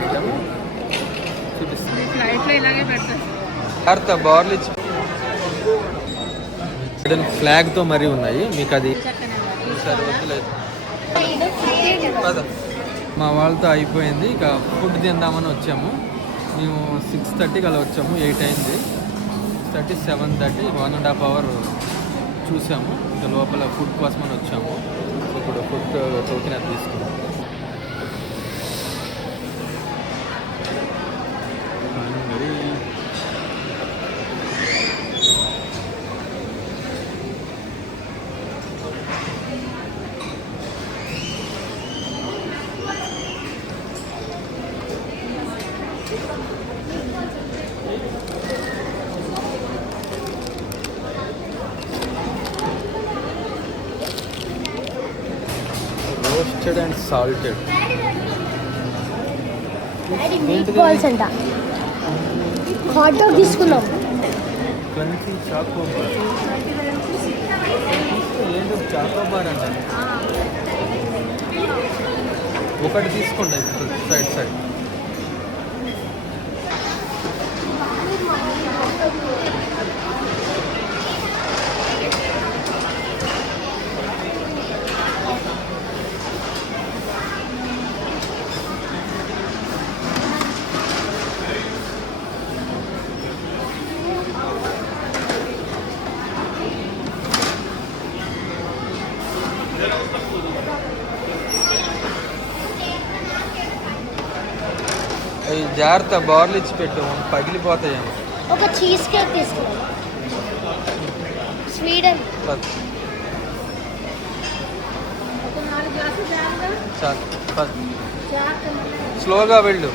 Item చూపిస్తుంది. ఫ్లైట్లో ఇలాగే పెడతారు. భారత బార్లీ ఫ్లాగ్తో మరీ ఉన్నాయి. మీకు అది మా వాళ్ళతో అయిపోయింది. ఇక ఫుడ్ తిందామని వచ్చాము. మేము 6:30 అలా వచ్చాము. 8 అయింది. 6:30, 7:30 1.5 hour చూసాము. ఇక లోపల ఫుడ్ కోసమని వచ్చాము. ఇప్పుడు ఫుడ్ టోకెన్ అది తీసుకున్నాం. Roasted and salted meat balls అంట. హాట్ డాగ్ తీసుకున్నాం. Crunchy Choco Bar. ఏంటో చాకోబార్ అంట. ఒకటి తీసుకోండి సైడ్ సైడ్. అవి జాగ్రత్త, బార్లు ఇచ్చి పెట్టు, పగిలిపోతాయేమో. ఒక చీజ్ కేక్ తీసుకున్నాం. స్వీడన్. స్లోగా వెళ్ళు.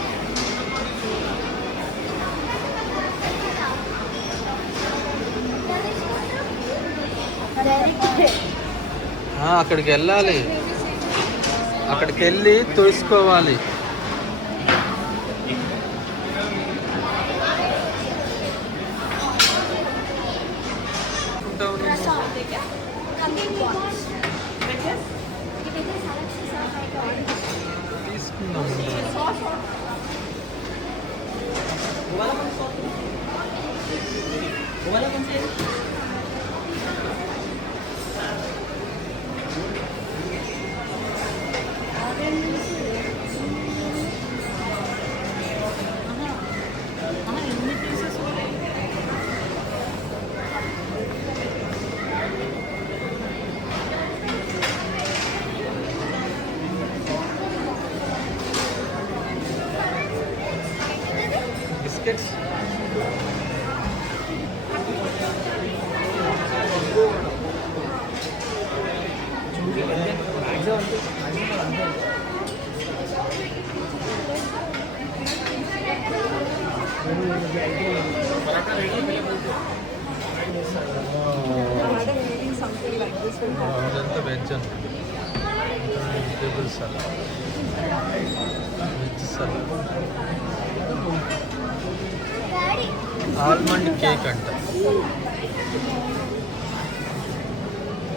అక్కడికి వెళ్ళాలి. అక్కడికి వెళ్ళి తోసుకోవాలి. బిస్కెట్స్ అదంతా వెజ్ అండి. Vegetable salad, veg salad, almond cake అంట.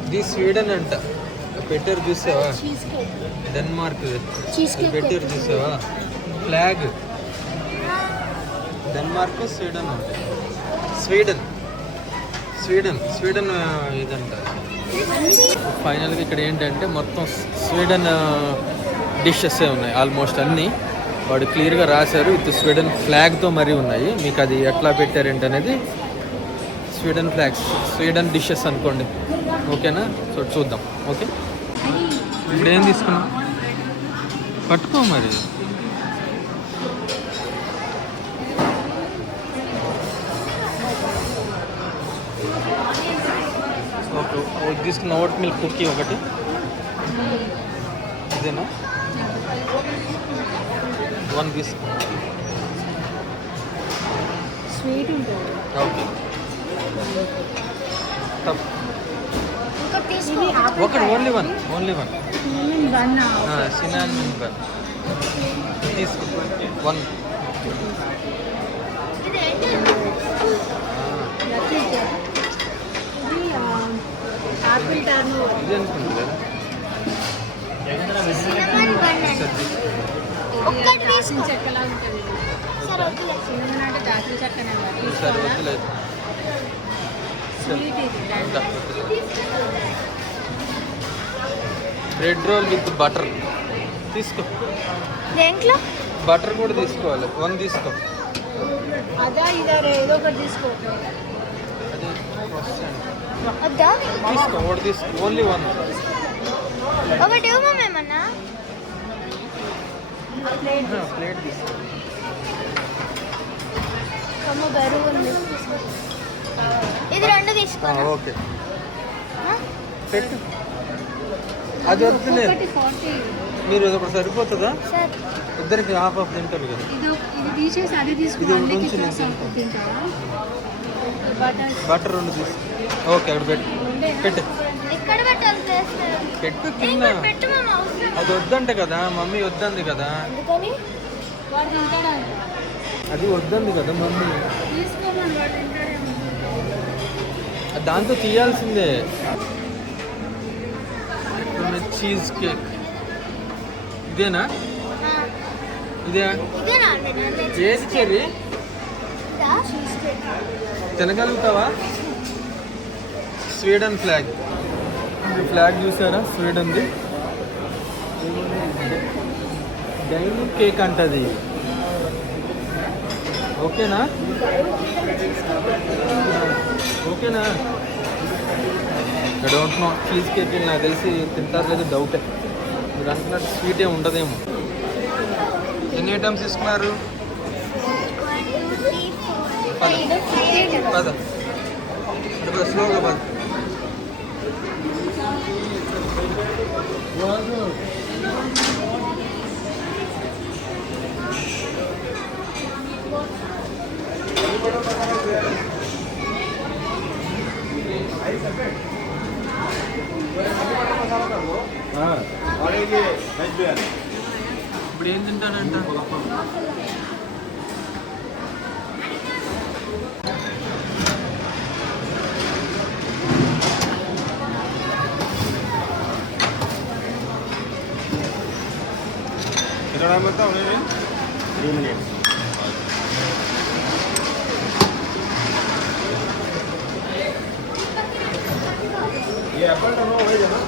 ఇది స్వీడన్ అంట. పెట్టారు చూసావా? డెన్మార్క్ పెట్టారు చూసావా? ఫ్లాగ్ డెన్మార్క్, స్వీడన్ ఉంటాయి. స్వీడన్ స్వీడన్ స్వీడన్ ఇదంట. ఫైనల్గా ఇక్కడ ఏంటంటే మొత్తం స్వీడన్ డిషెస్ ఉన్నాయి. ఆల్మోస్ట్ అన్నీ వాడు క్లియర్గా రాశారు. విత్ స్వీడన్ ఫ్లాగ్తో మరీ ఉన్నాయి. మీకు అది ఎట్లా పెట్టారేంటి అనేది స్వీడన్ ఫ్లాగ్స్, స్వీడన్ డిషెస్ అనుకోండి. ఓకేనా? సో చూద్దాం. ఓకే, ఇప్పుడు ఏం తీసుకున్నాం? పట్టుకో మరి. ఓకే, తీసుకున్న ఓట్ మిల్క్ కుక్కీ ఒకటి. ఇదేనా? వన్ తీసుకో. స్వీట్ ఉంటుంది. ఓకే, ఒకటి ఓన్లీ వన్ సినామన్ బన్ తీసుకో. వన్ ఇది అనుకుంటుంది కదా. ఒక్కటి దాచిన తీసుకో. చెక్కలా ఉంటుంది. సరే వద్దులే. చిన్నదంటే దాచిన చెక్కనే మరి. సరే వద్దులేదు. స్వీట్ ఇది ఇంకా బ్రెడ్ రోల్ విత్ బటర్ తీసుకో. దేంట్లో బటర్ కూడా తీసుకోవాలి. 1 తీసుకో. అదా ఇదా ఏదో ఒకటి తీసుకో. అది వద్దా తీసుకో. ఒకటి తీసుకో. ఓన్లీ 1. ఒకటి ఇవ్వమేమన్నా ప్లేట్ తీసుకో. అమ్మ బరువు ఉంది. ఇది 2 తీసుకో. ఓకే పెట్టు. అది వద్దులే. ఒకటి 40. మీరు ఇది ఒకటి సరిపోతుందా? సరే ఇద్దరికి హాఫ్ తింటారు కదా. ఇది తీసేసి అది తీసుకో. ఇది అన్నికి ఉంచు, నేను ఇట్లా తింటావా? బటర్ బటర్ 2 తీసుకో. ఓకే అక్కడ పెట్టు. పెట్టు ఎక్కడ పెట్టాలి ప్లేస్ పెట్టు కింద. పెట్టు మామ అవసరం. అది వద్దంట కదా, మమ్మీ వద్దంది కదా. అందుకని వాడు తింటాడంట. అది వద్దంది కదా మమ్మీ. తీసుకోమని వాడు తింటాడేమో. దాంతో తీయాల్సిందే. చీజ్ కేక్ ఇదేనా? ఇదే ఇదేనా ఏది చెర్రీ? తినగలుగుతావా? Sweden flag. ఫ్లాగ్ చూసారా స్వీడన్ది? డైమండ్ కేక్ అంటది. ఓకేనా? ఓకేనా? I don't know. Cheese cake నాకు తెలిసి తింటారు లేదు డౌటే. మీరు అంటున్నట్టు స్వీట్ ఏమి ఉండదేమో. ఎన్ని ఐటమ్స్ ఇస్తున్నారు? పద పద స్లోగా పద. ఇప్పుడు ఏం తింటాడంట? कितना बताओ नहीं 3 मिनट ये एप्पल का नो है ना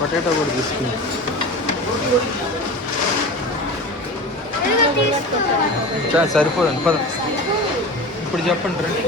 పొటాటో కూడా తీసుకుని సరిపోదండి. పద ఇప్పుడు చెప్పండి రండి.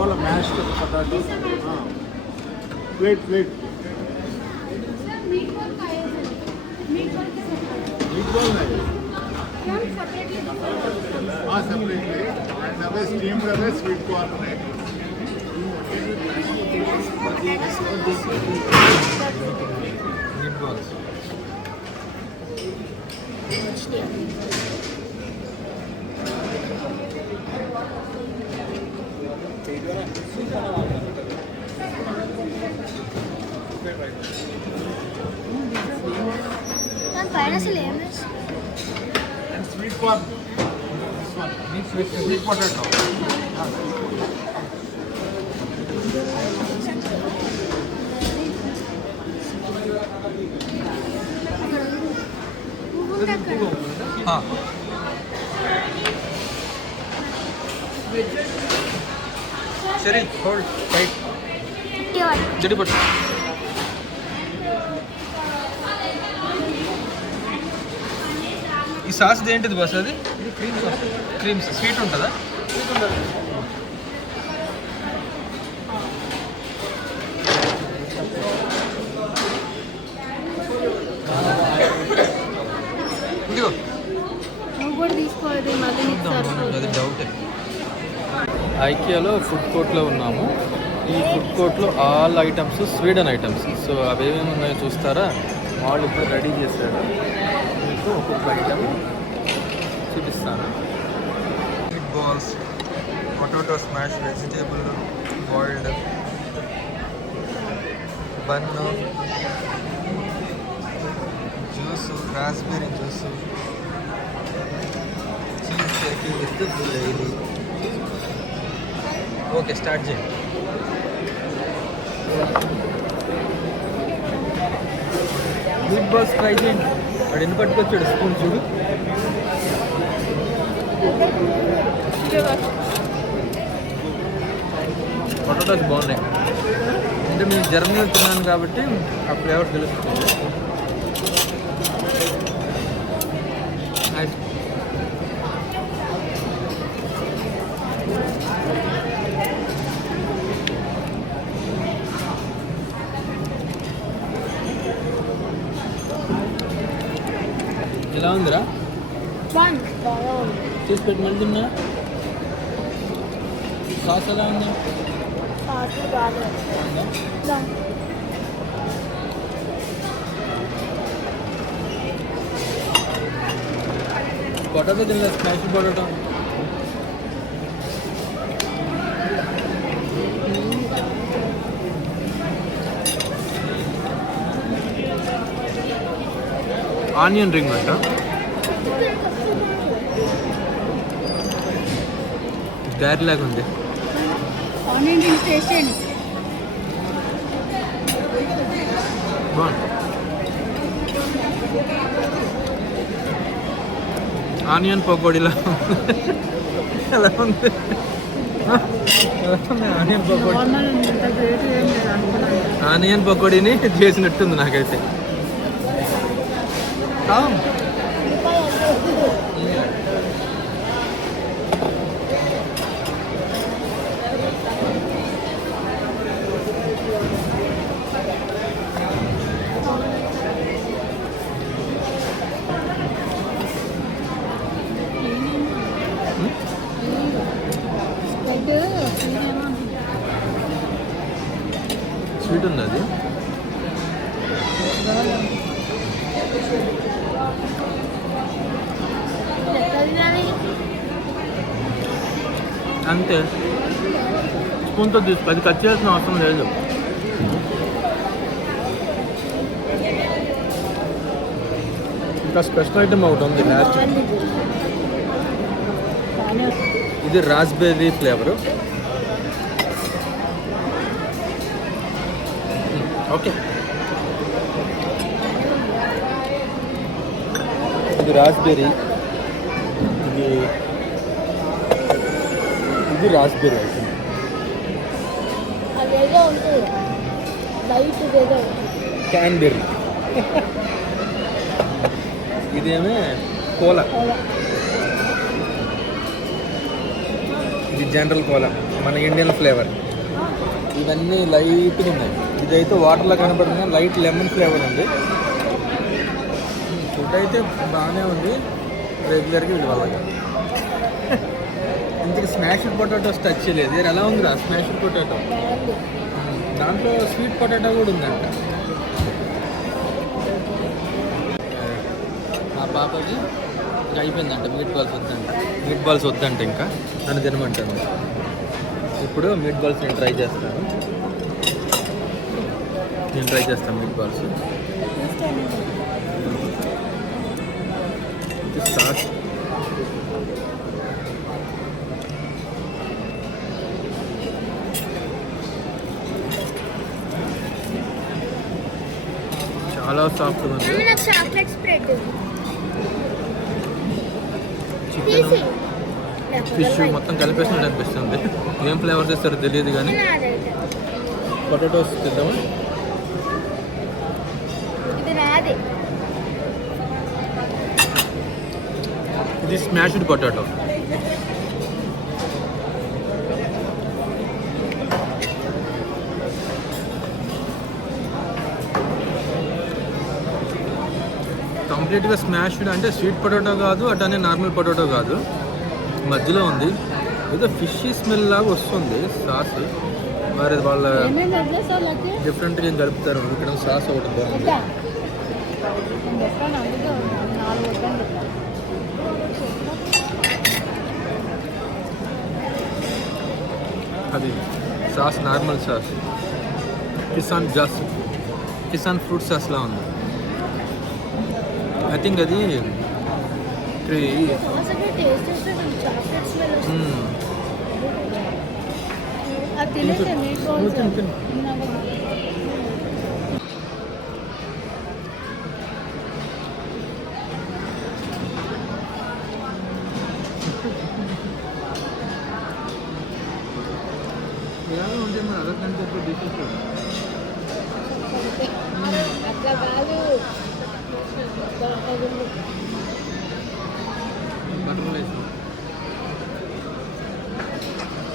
all mashed potatoes plate meatball नहीं हाँ separately and अबे steamed अबे sweet corn है మీట్ బాల్స్. దాని పైన అసలు ఏం లేదు. and sweet corn this one sweet potato ఉంది అక్కడ. సరే హోల్డ్ రైట్ చెడి పట్టు. ఈ సాస్ ఏంటిది బాస్? అది క్రీమ్స్ స్వీట్ ఉంటుందా? ఇదిగో నువ్వు కూడా తీసుకోవాలి మళ్ళీ నీకు సరిపోదు. అది డౌటే. ఐకియాలో ఫుడ్ కోర్ట్లో ఉన్నాము. ఈ ఫుడ్ కోర్ట్లో all items Sweden items. So అవి ఏమేమి ఉన్నాయో చూస్తారా? వాళ్ళు ఇప్పుడు రెడీ చేశారు. మీకు ఒక్కొక్క ఐటమ్ చూపిస్తాను. Meat balls, potato smash, vegetable boiled, bun, juice, raspberry juice, cheese cake with daily. Okay start చేయండి. మీట్ బాల్స్ ట్రై చేయండి. వాడు ఎన్ని పట్టుకొచ్చాడు స్పూన్ చూడు. పొటాటోస్ బాగున్నాయి. అంటే మేము జర్మనీలో తిన్నాను కాబట్టి ఆ ఫ్లేవర్ తెలుస్తుంది. నైస్. ఎలా ఉందిరా? బాగుంది. తీసి పెట్టి మళ్ళీ తిన్నా. సాస్ ఎలా ఉంది? పొటాటో తినలేదు, స్మాష్ పొటాటో. ఆనియన్ రింగ్ అంట. గారి లాగా ఉంది. ఆనియన్ రింగ్స్ టేస్ట్ చేయండి. బాగుంది. ఆనియన్ పకోడీలా ఎలా ఉంది? ఆనియన్ పకోడీ. నార్మల్ ఉంది, ఇంత గ్రేట్ ఏం లేదు అనుకున్నాను. ఆనియన్ పకోడీని చేసినట్టుంది నాకైతే. స్వీట్ ఉంది అది. అంతే, స్పూన్తో తీసుకో. అది కట్ చేయాల్సిన అవసరం లేదు. ఇంకా స్పెషల్ ఐటమ్ ఒకటి ఉంది లాస్ట్. ఇది రాస్బెర్రీ ఫ్లేవరు. ఓకే, ఇది రాస్బెర్రీ. ఇది రాస్బెర్రీ ఐటమ్. అదేదో ఉంటుంది లైట్ ఏదో క్యాన్బెర్రీ. ఇదేమే కోలా. ఇది జనరల్ కోలా, మన ఇండియన్ ఫ్లేవర్. ఇవన్నీ లైట్గా ఉన్నాయి. ఇదైతే వాటర్లో కనబడుతుంది, లైట్ లెమన్ ఫ్లేవర్ ఉంది. ఫుడ్ అయితే బాగానే ఉంది, రెగ్యులర్గా విలువగా. ఇంతకు స్మాష్డ్ పొటాటోస్ టచ్ చేయలేదు. ఎలా ఉందిరా స్మాష్డ్ పొటాటో? దాంట్లో స్వీట్ పొటాటో కూడా ఉందంట. మా పాపకి ఇంకా అయిపోయిందంట, మీట్ బాల్స్ వద్దంట. మీట్ బాల్స్ వద్దంట, ఇంకా నన్ను తినమంటాను. ఇప్పుడు మీట్ బాల్స్ నేను ట్రై చేస్తాను. Meat balls. ఇది సాస్. చాలా సాఫ్ట్గా ఉంది. చాక్లెట్ స్ప్రెడ్ చికెన్ ఫిష్ మొత్తం కలిపేసినట్టు అనిపిస్తుంది. ఏం ఫ్లేవర్స్ ఇస్తారో తెలియదు కానీ పొటాటోస్ తిద్దామా? ఇది నాది. ఇది స్మాష్డ్ పొటాటో. కంప్లీట్గా స్మాష్డ్ అంటే స్వీట్ పొటాటో కాదు, అటనే నార్మల్ పొటాటో కాదు, మధ్యలో ఉంది. ఏదో ఫిష్ స్మెల్ లాగా వస్తుంది సాస్. మరి వాళ్ళ ఏమేమి వదిలేసావు లక్కీ? డిఫరెంట్గా ఏం కలుపుతారు. ఇక్కడ సాస్ ఒకటి బాగుంది. వద్దా? నేను చెప్పాను అందుకే 4 వద్దని చెప్పాను. అది sauce normal sauce, Kissan fruit సాస్లా ఉంది. ఐ థింక్ అది అసలు టేస్ట్ చేస్తే చాక్లెట్ స్మెల్ వస్తుంది. అది తినేసే మీట్ బాల్స్ అట్లా కాదు.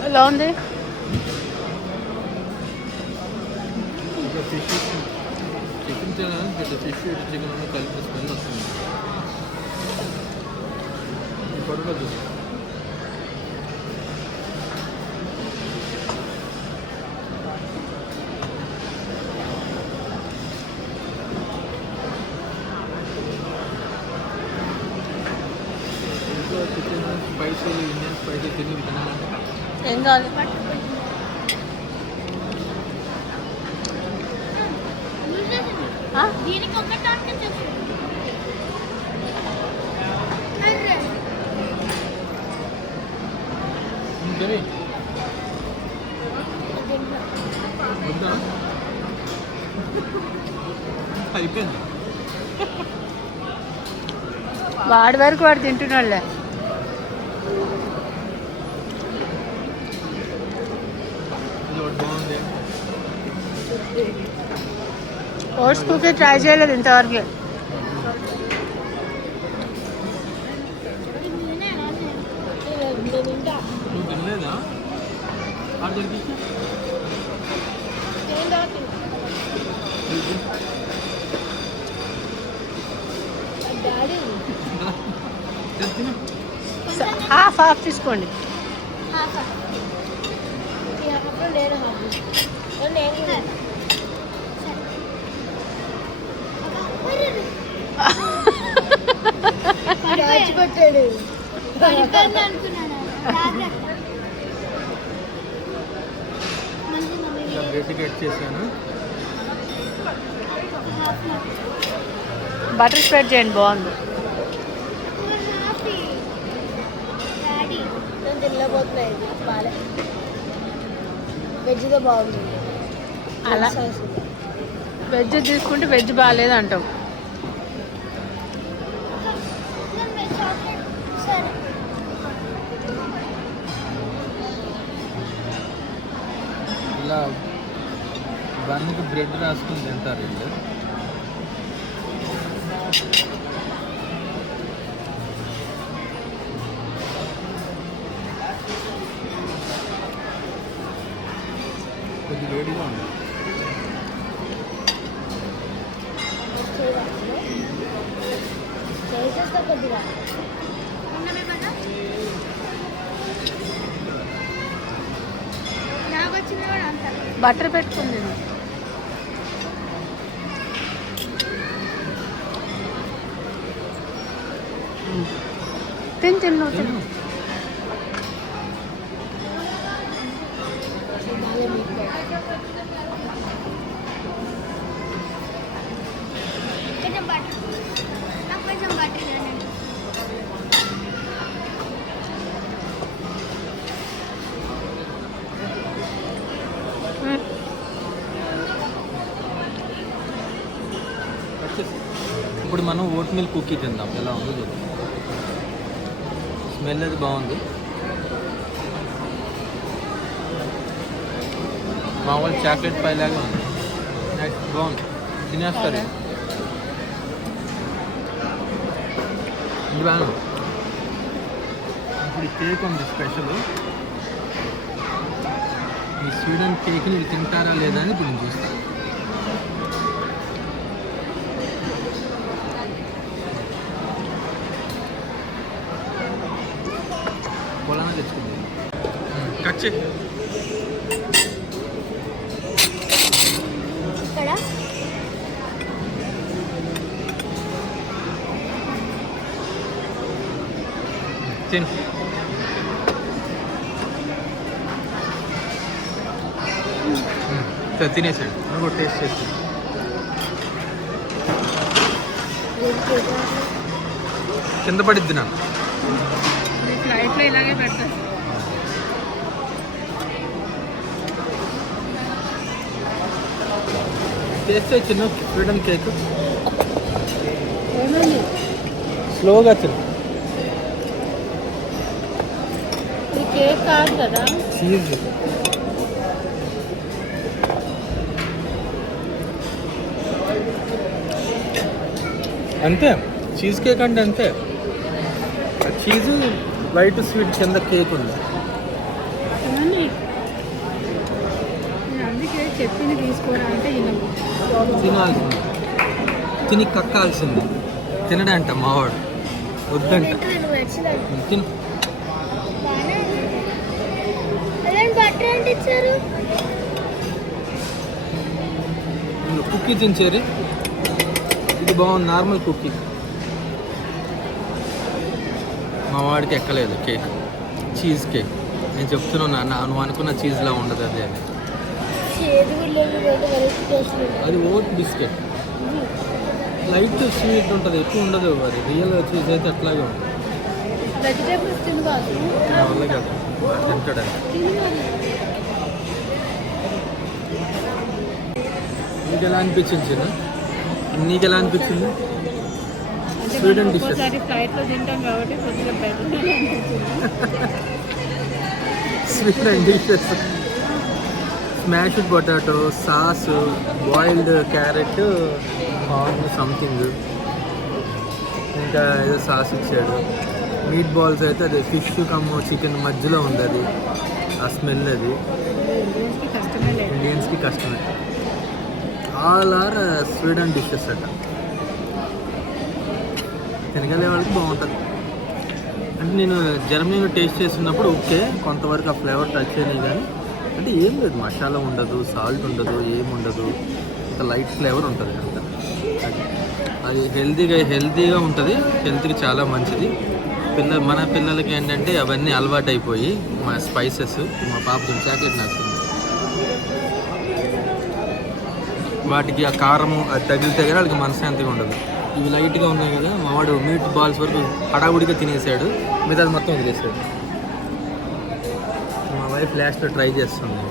ఎలా ఉంది? ఫిష్ చికెన్ తినాలని పెద్ద ఫిష్ చికెన్ అన్నీ కలిపి స్మెల్ వస్తుంది. పొటాటో చూసి చికెన్ స్పైసీ, ఇండియన్ స్పైసీ తినాలంటే ఏం కావాలి? దీనికి ఒక టాస్క్ చేస్తాను. వద్దా? అయిపోయింది. వాడి వరకు వాడు తింటున్నాళ్ళే. ఇది ఒకటి బాగుంది. ఓట్స్ కుకీ ట్రై చేయలేదు ఇంతవరకు. నువ్వు తినలేదా? ఆర్డర్కి హాఫ్ తీసుకోండి. దాచిపెట్టాడు. బ్రెడ్ కట్ చేశాను. బటర్ స్ప్రెడ్ చేయండి, బాగుంది. నేను తినలేకపోతున్నాయి. బాగా వెజ్గా బాగుంది. అలా వెజ్ తీసుకుంటే వెజ్ బాగాలేదు అంటావు. ఇలా బన్నుకి బ్రెడ్ రాసుకుని తింటారు వీళ్ళు. కొద్ది వేడిగా ఉంది. కొద్దిగా బటర్ పెట్టుకుంది. తిను తిను. ఇప్పుడు మనం ఓట్ మిల్క్ కుకీ తిందాం. ఎలా ఉందో చూద్దాం. స్మెల్ అది బాగుంది. మామూలు చాక్లెట్ పై లాగా ఉంది. నెక్స్ట్ బాగుంది, తినేస్తారు. ఇది బాగుంది. ఇప్పుడు ఈ కేక్ ఉంది స్పెషల్. ఈ స్వీడన్ కేక్ని ఇది తింటారా లేదా అని ఇప్పుడు నేను చూస్తాను. పొలానా తెచ్చుకుంది. కట్ చేయి. ఇక్కడ తిను. తినేసాడు. నువ్వు టేస్ట్ చేసి కింద పడిద్ది నాకు. ఫ్లైట్లో ఇలాగే పెడతారు. చేస్తే చిన్న ఫ్రీడమ్ కేక్ ఏమైంది? స్లోగా తిను. ఇది కేక్ కాదు కదా. చీజ్ అంతే. చీజ్ కేక్ అంటే అంతే. చీజ్ వైట్ స్వీట్ కింద కేక్ ఉంది. ఏమండి? నేను అందుకే చెప్పింది తీసుకోరా అంటే వినము. తినాల్సింది, తిని కక్కాల్సింది. తినడంట మావాడు, వద్దంట. తిను. కుక్కీ తించేరి. ఇది బాగుంది, నార్మల్ కుక్కీ. మా వాడికి ఎక్కలేదు కేక్, చీజ్ కేక్. నేను చెప్తున్నాను నాన్న, నువ్వు అనుకున్న చీజ్లా ఉండదు అది. అది ఓట్ బిస్కెట్, లైట్ స్వీట్ ఉంటుంది, ఎక్కువ ఉండదు. అది రియల్ చీజ్ అయితే అట్లాగే ఉంటుంది. వెజిటేబుల్స్ తినబాదు. నా వల్ల కదా తింటాడు. నీకు ఎలా అనిపించింది చిన్న? నీకు ఎలా అనిపించింది? స్వీడన్ డిషెస్ ఒక్కోసారి ఫ్లైట్లో తింటాం కాబట్టి కొద్దిగా better. Sweden dishes, smashed potato, sauce, boiled carrot, corn something, ఇంకా ఏదో సాస్ ఇచ్చాడు. మీట్ బాల్స్ అయితే అది ఫిష్ కమ్ము చికెన్ మధ్యలో ఉంది. అది ఆ స్మెల్ అది కష్టమే లేదు. ఇండియన్స్కి కష్టమే. ఆల్ ఆర్ స్వీడన్ డిషెస్ అట. తినగలే వాళ్ళకి బాగుంటుంది. అంటే నేను జర్మనీలో టేస్ట్ చేస్తున్నప్పుడు ఓకే, కొంతవరకు ఆ ఫ్లేవర్ టచ్ అయినాయి. కానీ అంటే ఏం లేదు, మసాలా ఉండదు, సాల్ట్ ఉండదు, ఏముండదు, ఒక లైట్ ఫ్లేవర్ ఉంటుంది అంత. అది హెల్తీగా ఉంటుంది, హెల్త్కి చాలా మంచిది. మన పిల్లలకి ఏంటంటే అవన్నీ అలవాటు అయిపోయి, మా స్పైసెస్, మా పాప చాక్లెట్ నాకుతుంది, వాటికి ఆ కారము అది తగిలితే కానీ వాళ్ళకి మనశ్శాంతిగా ఉండదు. ఇవి లైట్గా ఉన్నాయి కదా, మావాడు మీట్ బాల్స్ వరకు హడావుడిగా తినేసాడు, మీద అది మొత్తం వదిలేసాడు. మా వైఫ్ లాస్ట్లో ట్రై చేస్తుంది.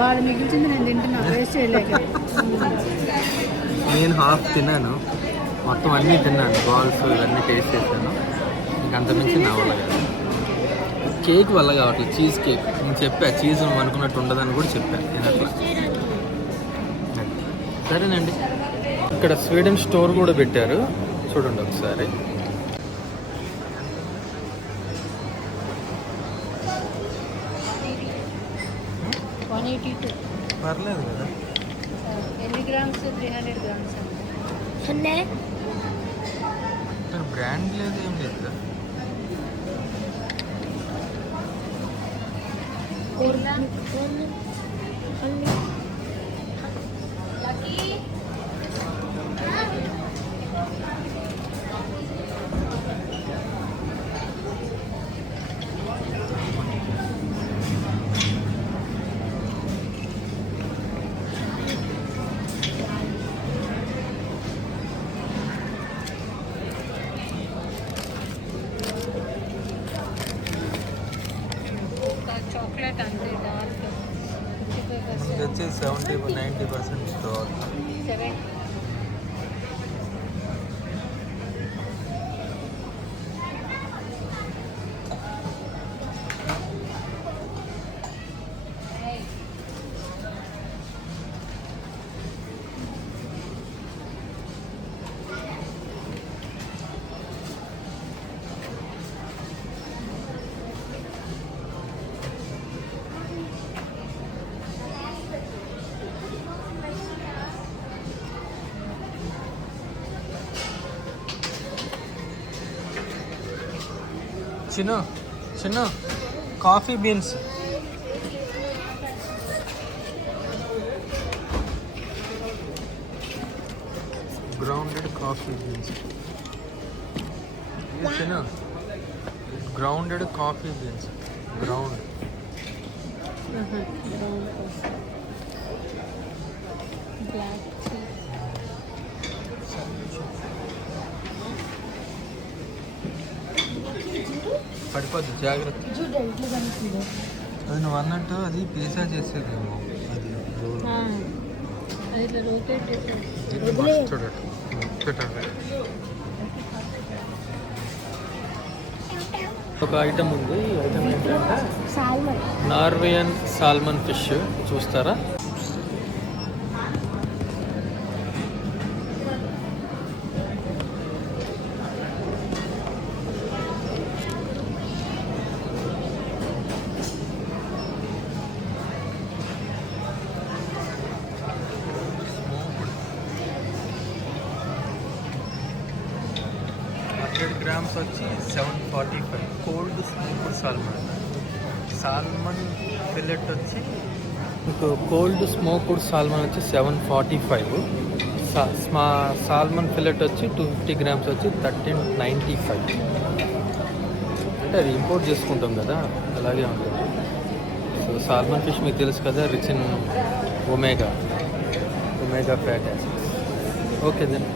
వాడు మిగిల్చింది నేను తింటున్నా, వేస్ట్ చేయలేక. నేను హాఫ్ తిన్నాను, మొత్తం అన్నీ తిన్నాను, బాల్స్ ఇవన్నీ టేస్ట్ చేశాను. ఇంకంత మించి నా వల్ల కాదు. కేక్ వల్ల కావట్లేదు, చీజ్ కేక్. నేను చెప్పా చీజ్ అనుకున్నట్టు ఉండదని కూడా చెప్పాను, తినట్లా. సరేనండి, ఇక్కడ స్వీడన్ స్టోర్ కూడా పెట్టారు, చూడండి ఒకసారి. పర్లేదు కదా. ఎన్ని గ్రామ్స్? 300 గ్రామ్స్ ఇక్కడ బ్రాండ్ లేదు, ఏం లేదు కదా. చాక్లెట్ అంతే డార్క్ ఇది వచ్చేసి 70-90% స్టాక్. 7. చిన్న చిన్న coffee beans grounded coffee beans చిన్న grounded coffee beans ground black పడిపోద్ది జాగ్రత్త. అది నువ్వు అన్నట్టు అది పిజ్జా చేసేదేమో అది రోల్. అది ఇట్లా రోటేట్ చేసేది. దీన్ని మస్తు చూడట పెట్టండి. ఒక ఐటమ్ ఉంది. ఈ ఐటమ్ ఏంటంటే నార్వేయన్ సాల్మన్ ఫిష్. చూస్తారా? గ్రామ్స్ వచ్చి 745. Cold smoked salmon. Salmon fillet వచ్చి మీకు కోల్డ్ స్మోక్డ్ సాల్మన్ వచ్చి 745. సాల్మన్ ఫిల్లెట్ వచ్చి 250 గ్రామ్స్ వచ్చి 1395. అంటే అది ఇంపోర్ట్ చేసుకుంటాం కదా, అలాగే ఉంటుంది. సో సాల్మన్ ఫిష్ మీకు తెలుసు కదా, rich in omega fat acids. Okay then.